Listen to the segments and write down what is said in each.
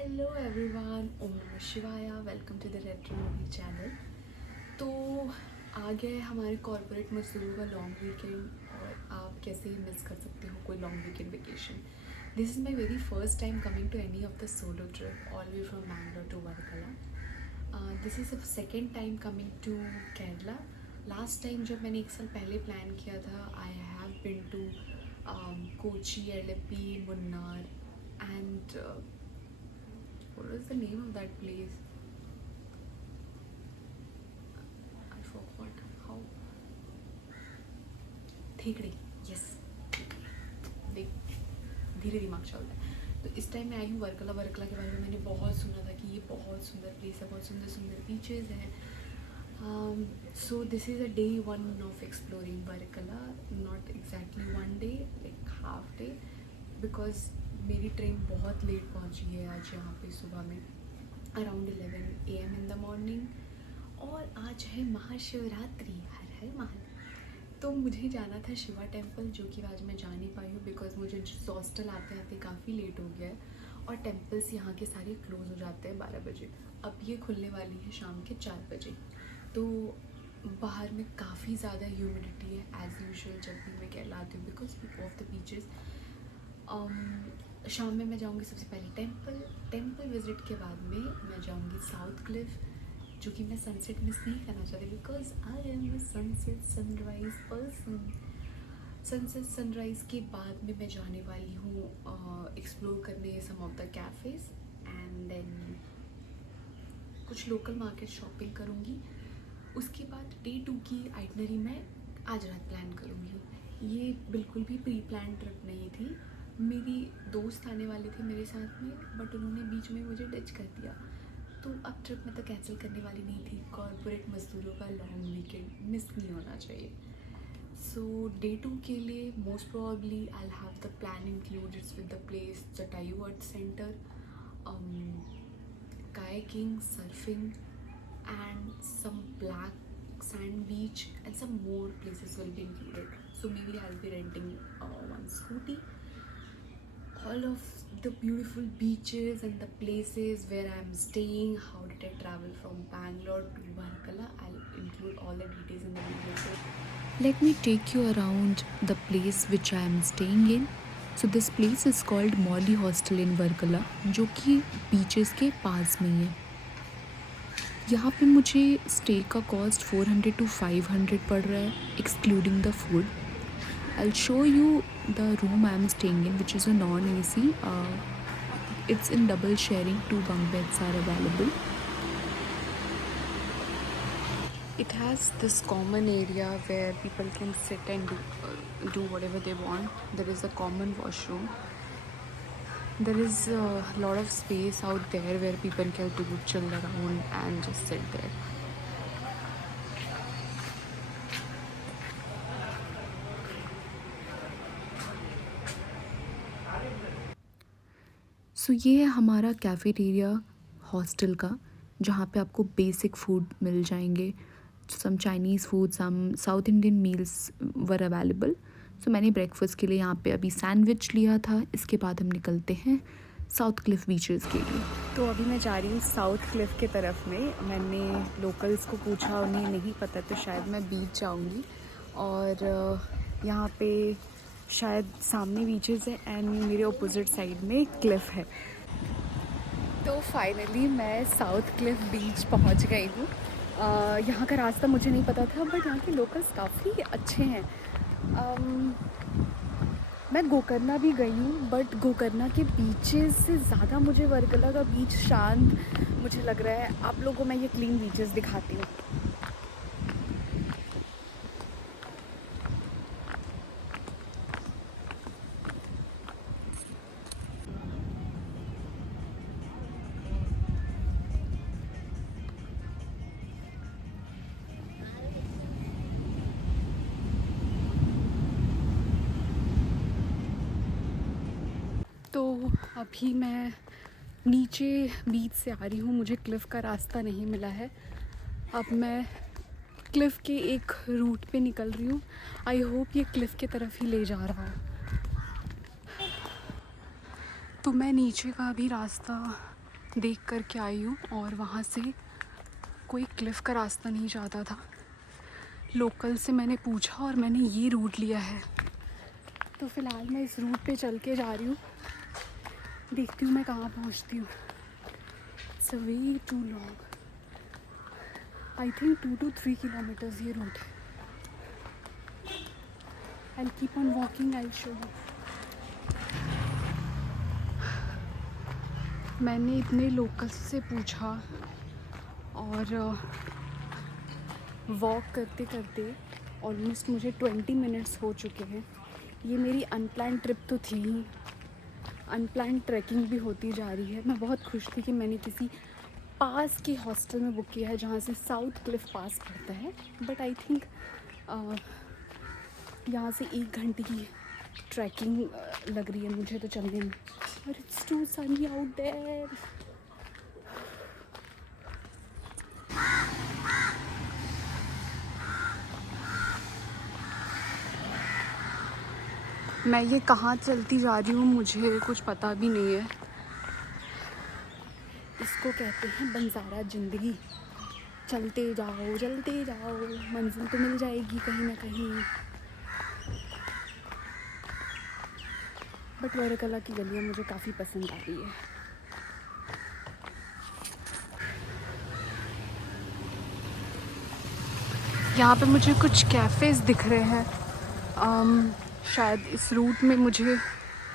Hello everyone, ओम नमः शिवाय। Welcome to the retro movie channel. तो आ गया है हमारे कॉर्पोरेट मजदूरों का लॉन्ग वीकेंड और आप कैसे ही मिस कर सकते हो कोई long weekend vacation. This is my very first time coming to any of the solo trip all way from Bangalore to Varkala. This is the second time coming to Kerala. Last time जब मैंने एक साल पहले प्लान किया था, I have been to Kochi, Alleppey, Munnar and what was the name of that place? I forgot how. Thekkady, yes. देख, धीरे दिमाग चलता है। तो इस टाइम मैं आई हूँ वर्कला। वर्कला के बारे में मैंने बहुत सुना था कि ये बहुत सुंदर प्लेस है, बहुत सुंदर सुंदर बीचेस हैं। So this is a day one of exploring Varkala. Not exactly one day, like half day, because मेरी ट्रेन बहुत लेट पहुंची है आज यहाँ पे सुबह में अराउंड 11 AM इन द मॉर्निंग। और आज है महाशिवरात्रि, हर हर महादेव। तो मुझे जाना था शिवा टेम्पल, जो कि आज मैं जा नहीं पाई हूँ बिकॉज मुझे हॉस्टल आते आते काफ़ी लेट हो गया है और टेम्पल्स यहाँ के सारे क्लोज हो जाते हैं 12 बजे। अब ये खुलने वाली है शाम के 4 बजे। तो बाहर में काफ़ी ज़्यादा ह्यूमिडिटी है एज़ यूजुअल जब भी मैं केरला आती हूँ बिकॉज ऑफ द बीचेस। शाम में मैं जाऊँगी सबसे पहले टेम्पल विज़िट के बाद में मैं जाऊँगी साउथ क्लिफ, जो कि मैं सनसेट मिस नहीं करना चाहती because I am a sunset sunrise person. Sunset sunrise के बाद में मैं जाने वाली हूँ एक्सप्लोर करने some of the cafes and then कुछ लोकल मार्केट शॉपिंग करूँगी। उसके बाद डे 2 की आइटनरी मैं आज रात प्लान करूँगी। ये बिल्कुल भी प्री प्लान ट्रिप नहीं थी। मेरी दोस्त आने वाले थे मेरे साथ में, बट उन्होंने बीच में मुझे डिच कर दिया। तो अब ट्रिप मैं तो कैंसिल करने वाली नहीं थी। कॉर्पोरेट मजदूरों का लॉन्ग वीकेंड मिस नहीं होना चाहिए। सो डे 2 के लिए most probably I will have the plan included with the place Jatayu earth centre, kayaking, surfing, and some black sand beach, and some more places will be included. So maybe I'll be renting one scooty. All of the beautiful beaches and the places where I'm staying, how did I travel from Bangalore to Varkala, I'll include all the details in the video. So let me take you around the place which I am staying in. So this place is called Molly Hostel in Varkala, जो कि बीचेस के पास में ही है। यहाँ पे मुझे स्टे का कॉस्ट 400 to 500 पड़ रहा है excluding the food. I'll show you the room I'm staying in, which is a non-AC. It's in double sharing, 2 bunk beds are available. It has this common area where people can sit and do whatever they want. There is a common washroom. There is a lot of space out there where people can do chill around and just sit there. सो ये है हमारा cafeteria hostel का, जहाँ पे आपको basic food मिल जाएंगे। सम Chinese food, सम south Indian meals वर अवेलेबल। सो मैंने ब्रेकफास्ट के लिए यहाँ पे अभी सैंडविच लिया था। इसके बाद हम निकलते हैं साउथ क्लिफ बीचेस के लिए। तो अभी मैं जा रही हूँ साउथ क्लिफ के तरफ में। मैंने लोकल्स को पूछा, उन्हें नहीं पता, तो शायद मैं बीच जाऊँगी। और यहाँ पे शायद सामने बीचेस है एंड मेरे अपोजिट साइड में क्लिफ है। तो फाइनली मैं साउथ क्लिफ बीच पहुंच गई हूँ। यहाँ का रास्ता मुझे नहीं पता था, बट यहाँ के लोकल्स काफ़ी अच्छे हैं। मैं गोकर्णा भी गई हूँ, बट गोकर्णा के बीचेस से ज़्यादा मुझे वर्कला का बीच शांत मुझे लग रहा है। आप लोगों को मैं ये क्लीन बीचेस दिखाती हूँ। तो अभी मैं नीचे बीच से आ रही हूँ। मुझे क्लिफ़ का रास्ता नहीं मिला है। अब मैं क्लिफ़ के एक रूट पे निकल रही हूँ। आई होप ये क्लिफ़ के तरफ ही ले जा रहा हो। तो मैं नीचे का भी रास्ता देख कर के आई हूँ और वहाँ से कोई क्लिफ़ का रास्ता नहीं जाता था। लोकल से मैंने पूछा और मैंने ये रूट लिया है, तो फ़िलहाल मैं इस रूट पे चल के जा रही हूँ। देखती हूँ मैं कहाँ पहुँचती हूँ। It's way too long, I think 2 to 3 kilometres ये रूट है। I'll keep on walking, I'll show you. मैंने इतने लोकल्स से पूछा और वॉक करते करते ऑलमोस्ट मुझे 20 मिनट्स हो चुके हैं। ये मेरी अनप्लान ट्रिप तो थी ही, अनप्लान ट्रैकिंग भी होती जा रही है। मैं बहुत खुश थी कि मैंने किसी पास के हॉस्टल में बुक किया है जहाँ से साउथ क्लिफ पास पड़ता है, बट आई थिंक यहाँ से 1 घंटे की ट्रैकिंग लग रही है मुझे तो चलने में। और it's too sunny out there. मैं ये कहाँ चलती जा रही हूँ मुझे कुछ पता भी नहीं है। इसको कहते हैं बंजारा ज़िंदगी। चलते जाओ, मंजिल तो मिल जाएगी कहीं ना कहीं। बट वारकला की गलियाँ मुझे काफ़ी पसंद आ रही है। यहाँ पे मुझे कुछ कैफ़ेज़ दिख रहे हैं। शायद इस रूट में मुझे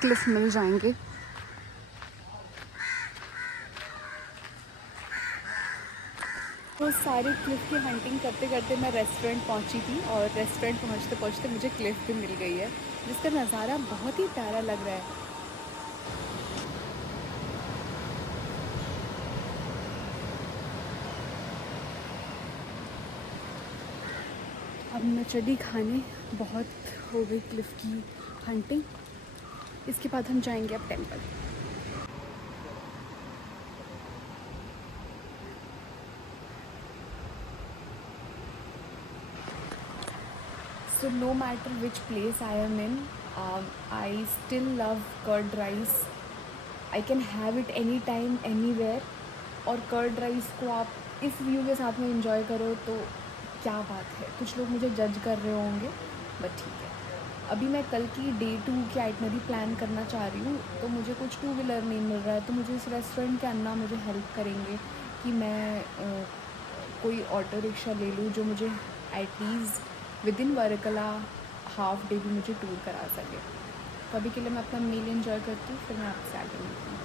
क्लिफ मिल जाएंगे। तो सारे क्लिफ की हंटिंग करते करते मैं रेस्टोरेंट पहुँची थी और रेस्टोरेंट पहुँचते पहुँचते मुझे क्लिफ भी मिल गई है, जिसका नज़ारा बहुत ही प्यारा लग रहा है। अब मैं चली खाने, बहुत हो गई क्लिफ की हंटिंग। इसके बाद हम जाएंगे अब temple. So no matter which place I am in, I still love curd rice. I can have it anytime, anywhere. और कर्ड राइस को आप इस व्यू के साथ में इंजॉय करो तो क्या बात है। कुछ लोग मुझे जज कर रहे होंगे, बट ठीक है। अभी मैं कल की डे 2 की आइटनरी प्लान करना चाह रही हूँ, तो मुझे कुछ 2 व्हीलर नहीं मिल रहा है, तो मुझे इस रेस्टोरेंट के अन्ना मुझे हेल्प करेंगे कि मैं कोई ऑटो रिक्शा ले लूँ जो मुझे at least with in Varkala half day भी मुझे टूर करा सके। तो अभी के लिए मैं अपना मील एंजॉय करती हूँ, फिर मैं आपसे आगे मिलती हूँ।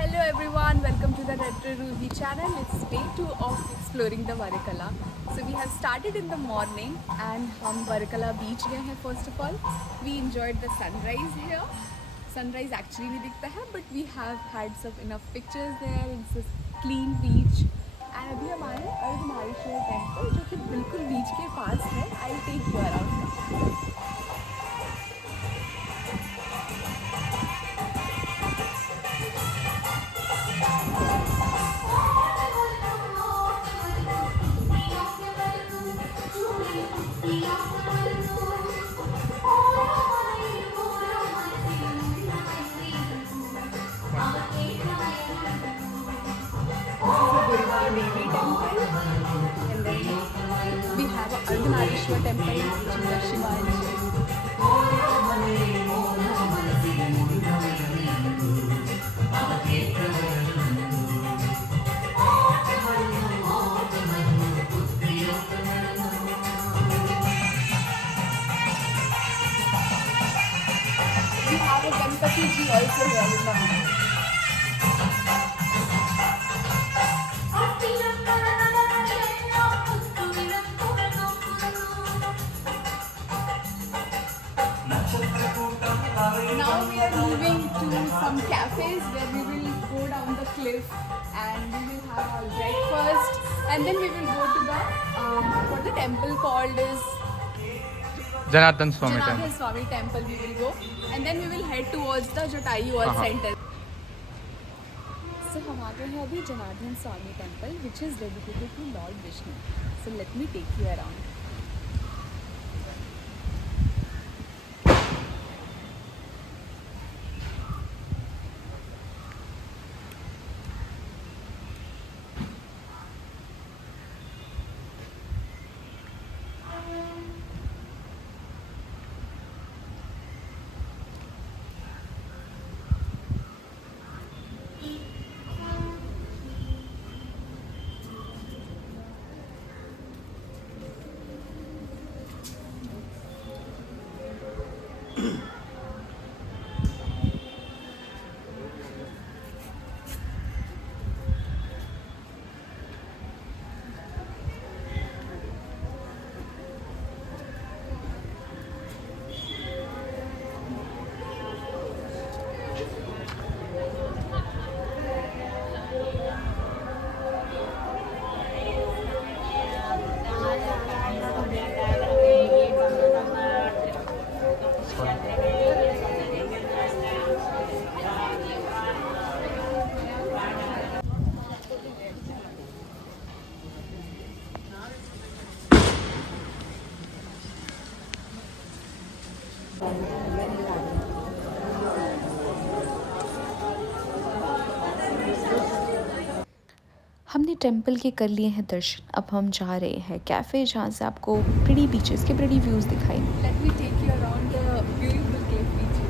Hello everyone, welcome to the Retro Ruby channel. It's day 2 of exploring the Varakala. So we have started in the morning and हम Varakala beach गए हैं. First of all, we enjoyed the sunrise here. Sunrise actually नहीं दिखता है, but we have had some enough pictures there. It's a clean beach. And अभी हम आए अर्धनारीश्वर टेम्पल जो कि बिल्कुल बीच के पास है. I'll take you around. Ardhanarishwar temple, which is a Shiva. We have a Ganpati ji also here. Now we are moving to some cafes where we will go down the cliff and we will have our breakfast, and then we will go to the what the temple called is Janardhan Swami temple we will go, and then we will head towards the Jatayu Earth Center. So हम आ गए हैं अभी Janardhan Swami temple which is dedicated to lord Vishnu. So let me take you around. हमने temple के कर लिए हैं दर्शन. अब हम जा रहे हैं कैफ़े जहाँ से आपको प्रिटी बीचेस के प्रिटी व्यूज़ दिखाएंगे. Let me take you around the beautiful cliff beaches.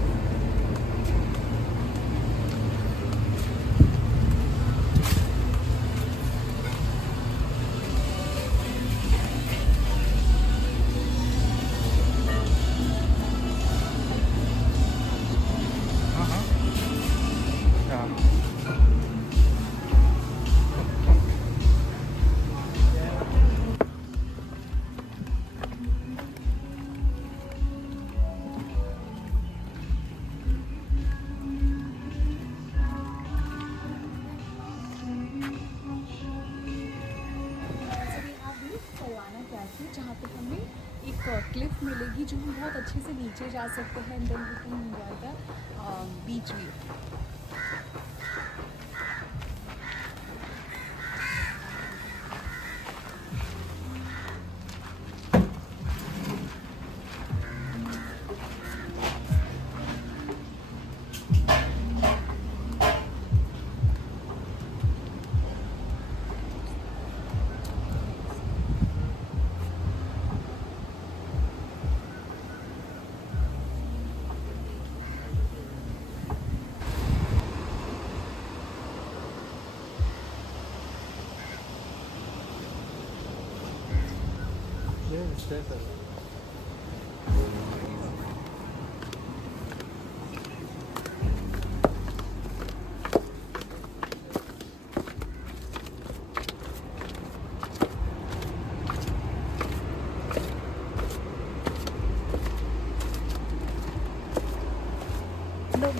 जहाँ पे हमें एक क्लिफ मिलेगी जो हम बहुत अच्छे से नीचे जा सकते हैं. And then we can enjoy the beach view.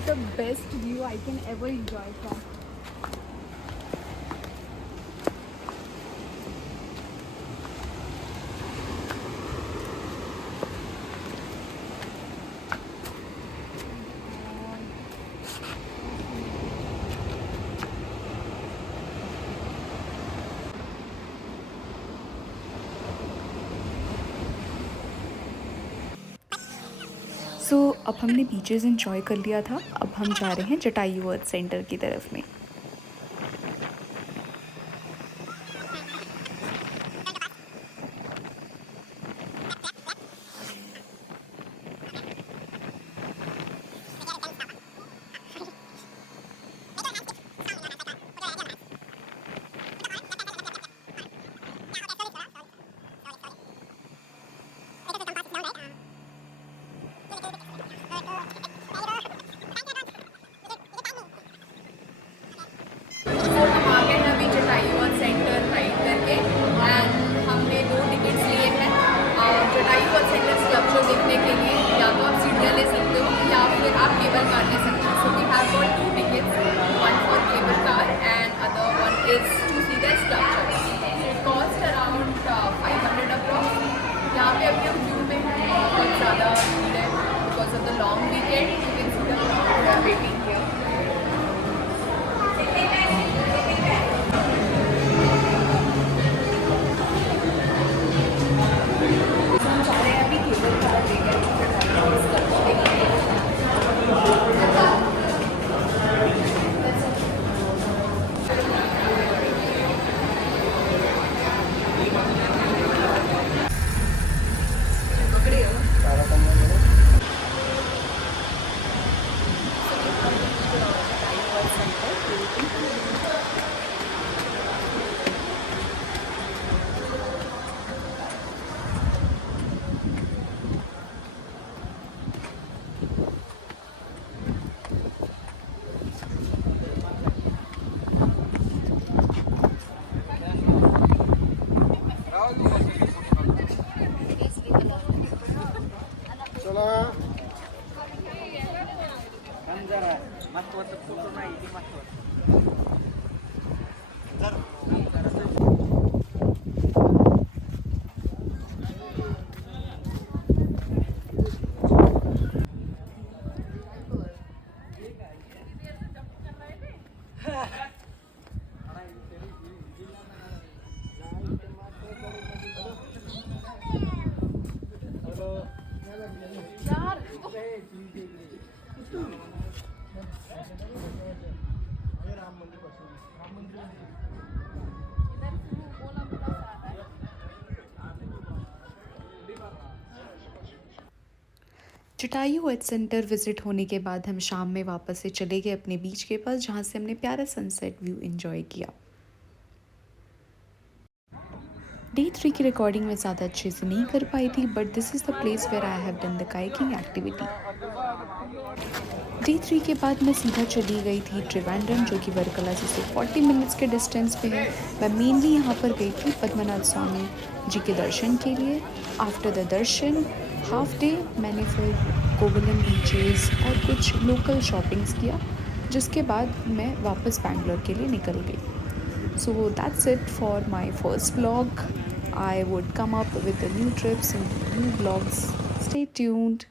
The best view I can ever enjoy from. So अब हमने बीचेस इंजॉय कर लिया था. अब हम जा रहे हैं जटायु अर्थ सेंटर की तरफ में. is to see the structure. It cost around 500 approx. यहाँ पे अभी हम क्यू में हैं, बहुत ज़्यादा भीड़ है because of the long weekend. You can see the crowd waiting here. Jatayu वेट सेंटर विज़िट होने के बाद हम शाम में वापस से चले गए अपने बीच के पास, जहाँ से हमने प्यारा सनसेट व्यू एंजॉय किया। डे 3 की रिकॉर्डिंग मैं ज़्यादा अच्छे से नहीं कर पाई थी, but this is the place where I have done the kayaking activity. Day 3 के बाद मैं सीधा चली गई थी त्रिवेंद्रम, जो कि वर्कला से सिर्फ 40 मिनट्स के डिस्टेंस पे है। मैं मेनली यहाँ पर गई थी पद्मनाभ स्वामी जी के दर्शन के लिए। After the Darshan half day मैंने फिर कोवलम बीचेस और कुछ लोकल शॉपिंग्स किया, जिसके बाद मैं वापस बैंगलोर के लिए निकल गई। So that's it for my first vlog. I would come up with the new trips and new vlogs. Stay tuned.